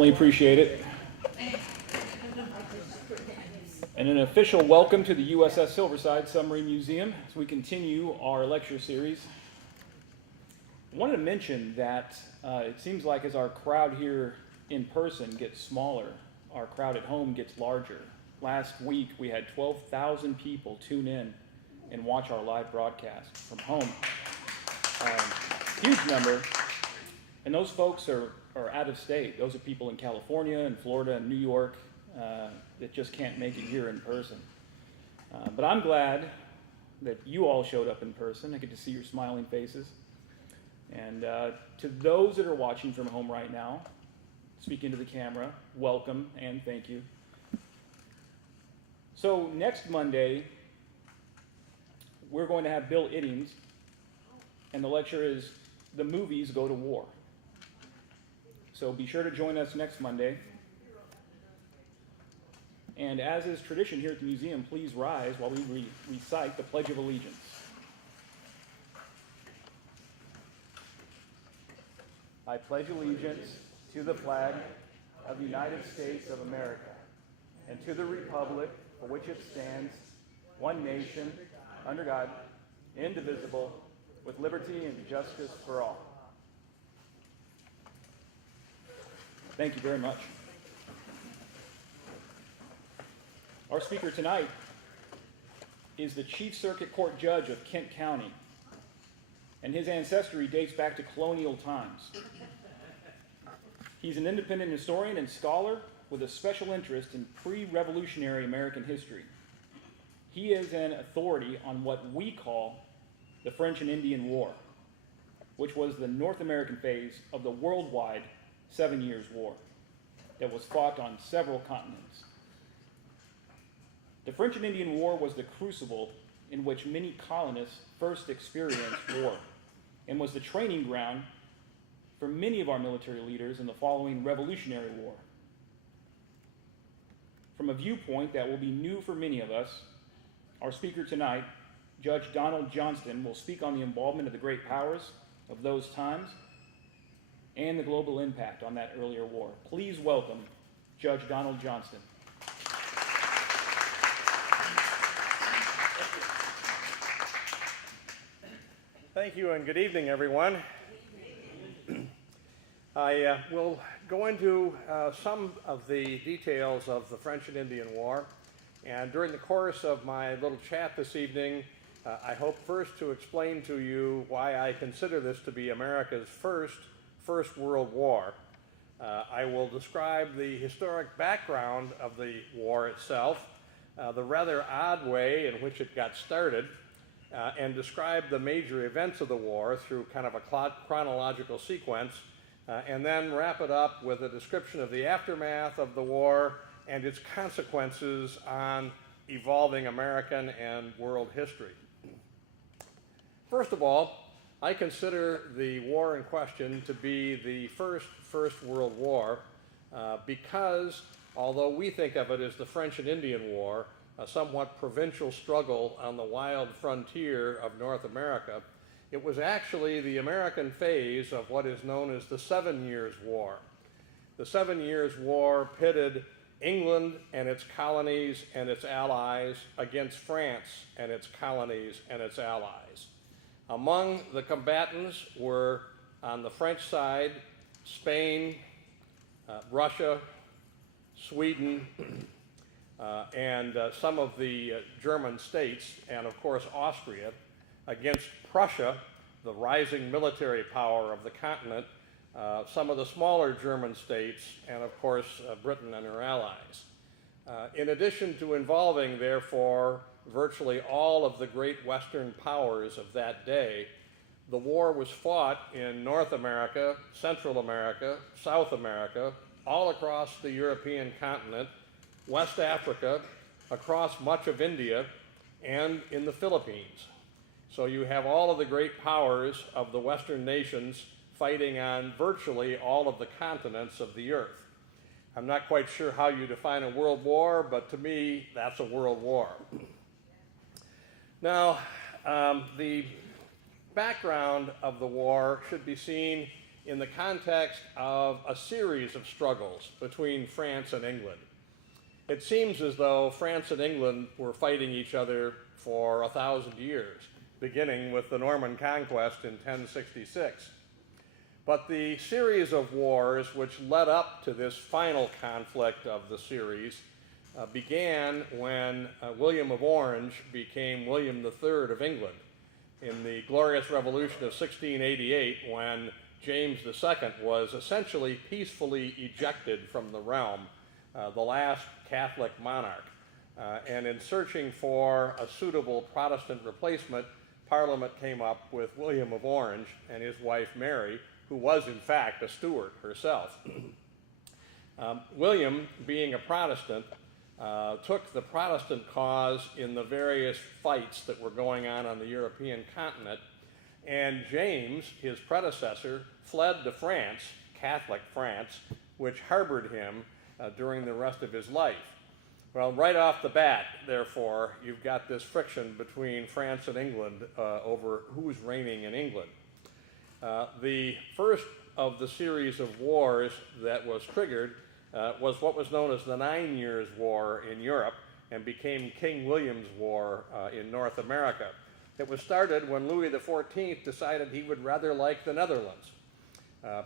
Definitely appreciate it. And an official welcome to the USS Silversides Submarine Museum as we continue our lecture series. I wanted to mention that it seems like as our crowd here in person gets smaller, our crowd at home gets larger. Last week we had 12,000 people tune in and watch our live broadcast from home. Huge number. And those folks are out of state. Those are people in California and Florida and New York that just can't make it here in person. But I'm glad that you all showed up in person. I get to see your smiling faces. And to those that are watching from home right now, speaking to the camera, welcome and thank you. So next Monday, we're going to have Bill Iddings, and the lecture is The Movies Go to War. So be sure to join us next Monday. And as is tradition here at the museum, please rise while we recite the Pledge of Allegiance. I pledge allegiance to the flag of the United States of America and to the republic for which it stands, one nation, under God, indivisible, with liberty and justice for all. Thank you very much. Our speaker tonight is the Chief Circuit Court Judge of Kent County, and his ancestry dates back to colonial times. He's an independent historian and scholar with a special interest in pre-revolutionary American history. He is an authority on what we call the French and Indian War, which was the North American phase of the worldwide 7 Years' War that was fought on several continents. The French and Indian War was the crucible in which many colonists first experienced war and was the training ground for many of our military leaders in the following Revolutionary War. From a viewpoint that will be new for many of us, our speaker tonight, Judge Donald Johnston, will speak on the involvement of the great powers of those times and the global impact on that earlier war. Please welcome Judge Donald Johnston. Thank you and good evening, everyone. I will go into some of the details of the French and Indian War, and during the course of my little chat this evening, I hope first to explain to you why I consider this to be America's First World War. I will describe the historic background of the war itself, the rather odd way in which it got started, and describe the major events of the war through kind of a chronological sequence, and then wrap it up with a description of the aftermath of the war and its consequences on evolving American and world history. First of all, I consider the war in question to be the First World War because, although we think of it as the French and Indian War, a somewhat provincial struggle on the wild frontier of North America, it was actually the American phase of what is known as the 7 Years' War. The 7 Years' War pitted England and its colonies and its allies against France and its colonies and its allies. Among the combatants were, on the French side, Spain, Russia, Sweden, and some of the German states, and of course Austria, against Prussia, the rising military power of the continent, some of the smaller German states, and of course Britain and her allies. In addition to involving, therefore, virtually all of the great Western powers of that day, the war was fought in North America, Central America, South America, all across the European continent, West Africa, across much of India, and in the Philippines. So you have all of the great powers of the Western nations fighting on virtually all of the continents of the earth. I'm not quite sure how you define a world war, but to me, that's a world war. Now, the background of the war should be seen in the context of a series of struggles between France and England. It seems as though France and England were fighting each other for 1,000 years, beginning with the Norman conquest in 1066. But the series of wars which led up to this final conflict of the series began when William of Orange became William III of England in the Glorious Revolution of 1688, when James II was essentially peacefully ejected from the realm, the last Catholic monarch. And in searching for a suitable Protestant replacement, Parliament came up with William of Orange and his wife Mary, who was in fact a Stuart herself. William, being a Protestant, took the Protestant cause in the various fights that were going on the European continent, and James, his predecessor, fled to France, Catholic France, which harbored him during the rest of his life. Well, right off the bat, therefore, you've got this friction between France and England over who's reigning in England. The first of the series of wars that was triggered was what was known as the 9 Years' War in Europe and became King William's War in North America. It was started when Louis XIV decided he would rather like the Netherlands.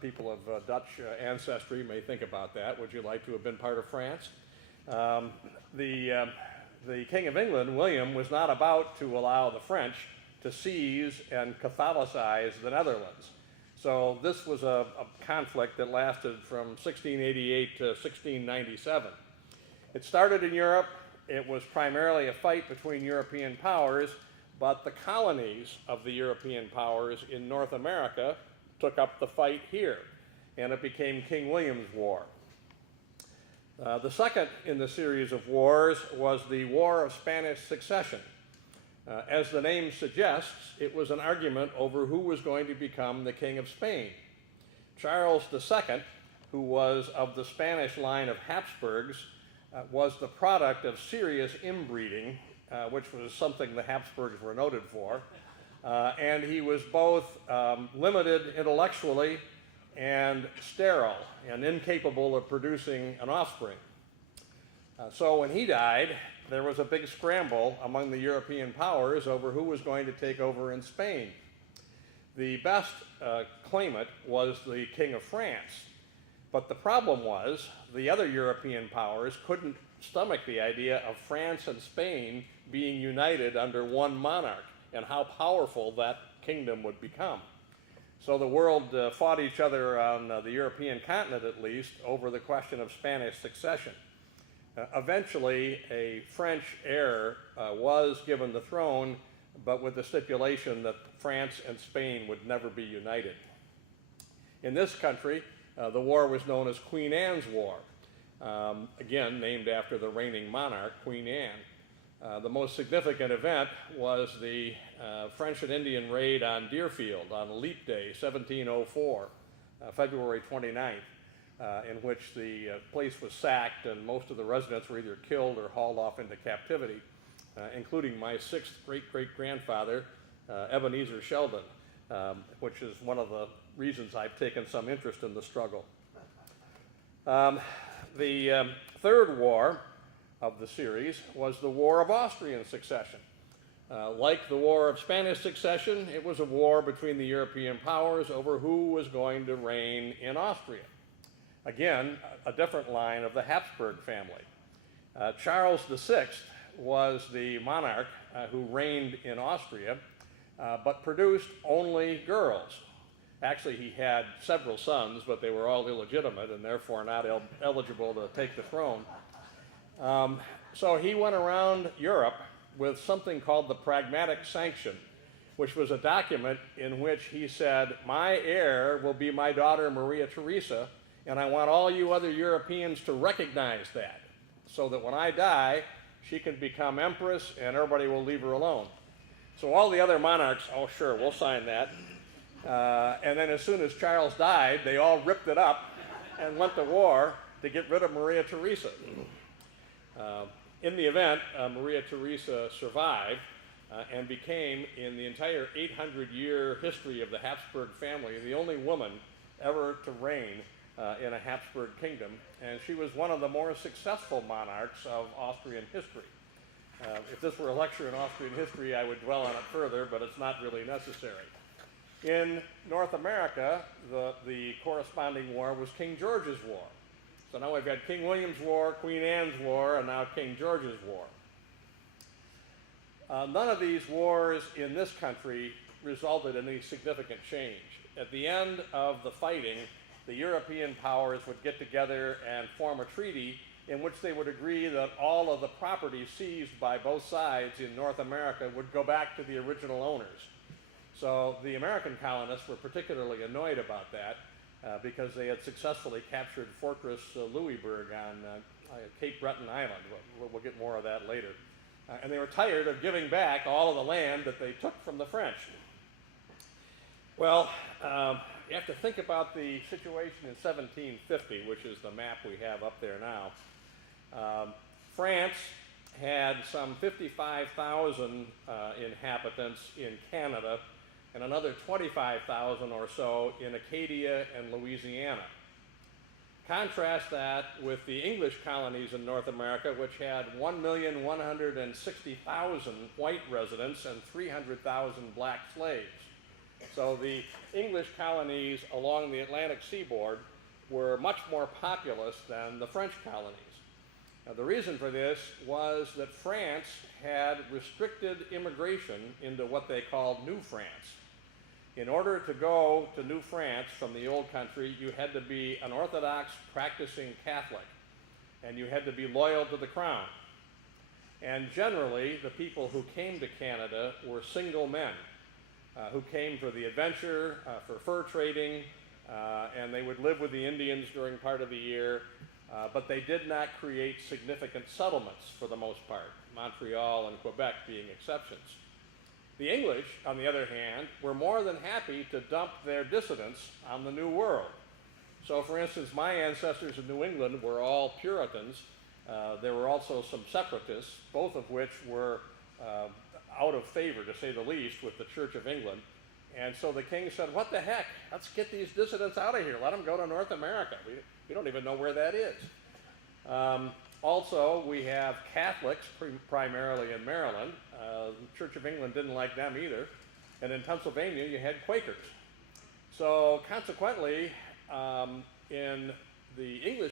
People of Dutch ancestry may think about that. Would you like to have been part of France? The King of England, William, was not about to allow the French to seize and Catholicize the Netherlands. So this was a conflict that lasted from 1688 to 1697. It started in Europe. It was primarily a fight between European powers, but the colonies of the European powers in North America took up the fight here, and it became King William's War. The second in the series of wars was the War of Spanish Succession. As the name suggests, it was an argument over who was going to become the King of Spain. Charles II, who was of the Spanish line of Habsburgs, was the product of serious inbreeding, which was something the Habsburgs were noted for, and he was both limited intellectually and sterile and incapable of producing an offspring. So when he died, there was a big scramble among the European powers over who was going to take over in Spain. The best claimant was the King of France, but the problem was the other European powers couldn't stomach the idea of France and Spain being united under one monarch and how powerful that kingdom would become. So the world fought each other on the European continent, at least, over the question of Spanish succession. Eventually, a French heir was given the throne, but with the stipulation that France and Spain would never be united. In this country, the war was known as Queen Anne's War, again named after the reigning monarch, Queen Anne. The most significant event was the French and Indian raid on Deerfield on Leap Day, 1704, February 29th. In which the place was sacked and most of the residents were either killed or hauled off into captivity, including my sixth great-great-grandfather, Ebenezer Sheldon, which is one of the reasons I've taken some interest in the struggle. The third war of the series was the War of Austrian Succession. Like the War of Spanish Succession, it was a war between the European powers over who was going to reign in Austria. Again, a different line of the Habsburg family. Charles VI was the monarch who reigned in Austria, but produced only girls. Actually, he had several sons, but they were all illegitimate and therefore not eligible to take the throne. So he went around Europe with something called the Pragmatic Sanction, which was a document in which he said, my heir will be my daughter Maria Theresa, and I want all you other Europeans to recognize that, so that when I die, she can become empress and everybody will leave her alone. So all the other monarchs, oh sure, we'll sign that. And then as soon as Charles died, they all ripped it up and went to war to get rid of Maria Theresa. In the event, Maria Theresa survived and became, in the entire 800-year history of the Habsburg family, the only woman ever to reign in a Habsburg kingdom, and she was one of the more successful monarchs of Austrian history. If this were a lecture in Austrian history, I would dwell on it further, but it's not really necessary. In North America, the corresponding war was King George's War. So now we've got King William's War, Queen Anne's War, and now King George's War. None of these wars in this country resulted in any significant change. At the end of the fighting, the European powers would get together and form a treaty in which they would agree that all of the property seized by both sides in North America would go back to the original owners. So the American colonists were particularly annoyed about that because they had successfully captured Fortress Louisbourg on Cape Breton Island. We'll get more of that later. And they were tired of giving back all of the land that they took from the French. Well, you have to think about the situation in 1750, which is the map we have up there now. France had some 55,000 inhabitants in Canada and another 25,000 or so in Acadia and Louisiana. Contrast that with the English colonies in North America, which had 1,160,000 white residents and 300,000 black slaves. So the English colonies along the Atlantic seaboard were much more populous than the French colonies. Now, the reason for this was that France had restricted immigration into what they called New France. In order to go to New France from the old country, you had to be an Orthodox practicing Catholic, and you had to be loyal to the crown. And generally, the people who came to Canada were single men who came for the adventure, for fur trading, and they would live with the Indians during part of the year, but they did not create significant settlements for the most part, Montreal and Quebec being exceptions. The English, on the other hand, were more than happy to dump their dissidents on the New World. So, for instance, my ancestors in New England were all Puritans. There were also some separatists, both of which were out of favor, to say the least, with the Church of England. And so the king said, what the heck, let's get these dissidents out of here. Let them go to North America. We don't even know where that is. Also, we have Catholics, primarily in Maryland. The Church of England didn't like them either. And in Pennsylvania, you had Quakers. So consequently, in the English